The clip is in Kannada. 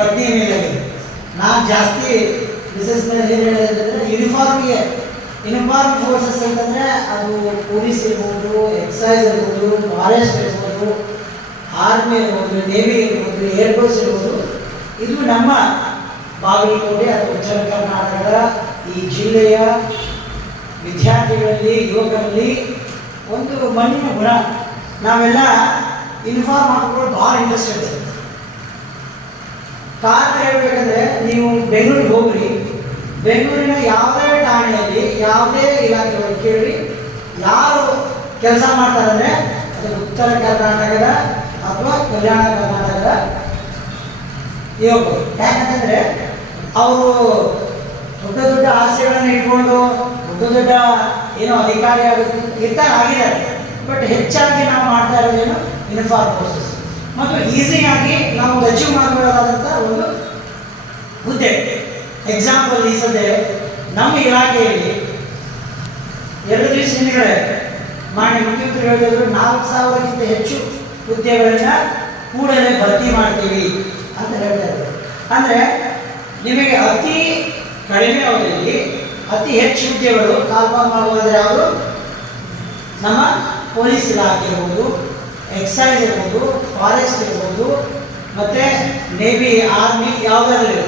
ಪತ್ನಿ ಮೇಲೆ ನಾನು ಜಾಸ್ತಿ ಬಿಸ್ನೆಸ್ ಮೇಲೆ ಏನು ಹೇಳಿದ್ರೆ ಯೂನಿಫಾರ್ಮ್ಗೆ ಯೂನಿಫಾರ್ಮ್ ಫೋರ್ಸಸ್ ಅಂತಂದರೆ ಅದು ಪೊಲೀಸ್ ಇರ್ಬೋದು ಎಕ್ಸೈಸ್ ಇರ್ಬೋದು ಫಾರೆಸ್ಟ್ ಇರ್ಬೋದು ಆರ್ಮಿ ಇರ್ಬೋದು ನೇವಿ ಇರ್ಬೋದು ಏರ್ಫೋರ್ಸ್ ಇರ್ಬೋದು. ಇದು ನಮ್ಮ ಬಾಗಲಕೋಟೆ ಅಥವಾ ಉತ್ತರ ಕರ್ನಾಟಕದ ಈ ಜಿಲ್ಲೆಯ ವಿದ್ಯಾರ್ಥಿಗಳಲ್ಲಿ, ಯುವಕರಲ್ಲಿ ಒಂದು ಮಣ್ಣಿನ ಗುಣ. ನಾವೆಲ್ಲ ಇನ್ಫಾರ್ಮ್ ಹಾಕೊಂಡು ಭಾಳ ಇಂಟ್ರೆಸ್ಟ್ ಇದೆ ಕಾರಣ ಹೇಳ್ಬೇಕಂದ್ರೆ ನೀವು ಬೆಂಗಳೂರಿಗೆ ಹೋಗ್ರಿ. ಬೆಂಗಳೂರಿನ ಯಾವುದೇ ಠಾಣೆಯಲ್ಲಿ ಯಾವುದೇ ಇಲಾಖೆ ಒಳಗೆ ಕೇಳಿ ಯಾರು ಕೆಲಸ ಮಾಡ್ತಾರಂದ್ರೆ ಅದು ಉತ್ತರ ಕರ್ನಾಟಕದ ಅಥವಾ ಕಲ್ಯಾಣ ಕರ್ನಾಟಕದ ಯೋಗರು ಯಾಕಂತಂದ್ರೆ ಅವರು ದೊಡ್ಡ ದೊಡ್ಡ ಆಸೆಗಳನ್ನು ಇಟ್ಕೊಂಡು ದೊಡ್ಡ ದೊಡ್ಡ ಏನೋ ಅಧಿಕಾರಿ ಆಗುತ್ತೆ ಇರ್ತಾರೆ ಆಗಿದ್ದಾರೆ. ಬಟ್ ಹೆಚ್ಚಾಗಿ ನಾವು ಮಾಡ್ತಾ ಇರೋದೇನು ಯೂನಿಫಾರ್ಮ್ ಕೋರ್ಸಸ್ ಮತ್ತು ಈಸಿಯಾಗಿ ನಾವು ಅಚೀವ್ ಹುದ್ದೆ ಎಕ್ಸಾಂಪಲ್ ಈ ಸದ್ಯ ನಮ್ಮ ಇಲಾಖೆಯಲ್ಲಿ ಎರಡು ದಿವಸ ಹಿಂದ್ಗಡೆ ಮಾನ್ಯ ಮುಖ್ಯಮಂತ್ರಿ ಹೇಳಿದ್ರು, ನಾಲ್ಕು ಸಾವಿರಕ್ಕಿಂತ ಹೆಚ್ಚು ಹುದ್ದೆಗಳನ್ನ ಕೂಡಲೇ ಭರ್ತಿ ಮಾಡ್ತೀವಿ ಅಂತ ಹೇಳ್ತಾರೆ ಅಂದ್ರೆ ನಿಮಗೆ ಅತಿ ಕಡಿಮೆ ಅವಧಿಯಲ್ಲಿ ಅತಿ ಹೆಚ್ಚು ಹುದ್ದೆಗಳು ಕಾಲ್ಪಾಲ್ ಮಾಡುವುದಾದ್ರೆ ಅವರು ನಮ್ಮ ಪೊಲೀಸ್ ಇಲಾಖೆ ಇರ್ಬೋದು, ಎಕ್ಸೈಸ್ ಇರ್ಬೋದು, ಫಾರೆಸ್ಟ್ ಇರ್ಬೋದು, ಮತ್ತು ನೇವಿ, ಆರ್ಮಿ ಯಾವುದಾದ್ರೂ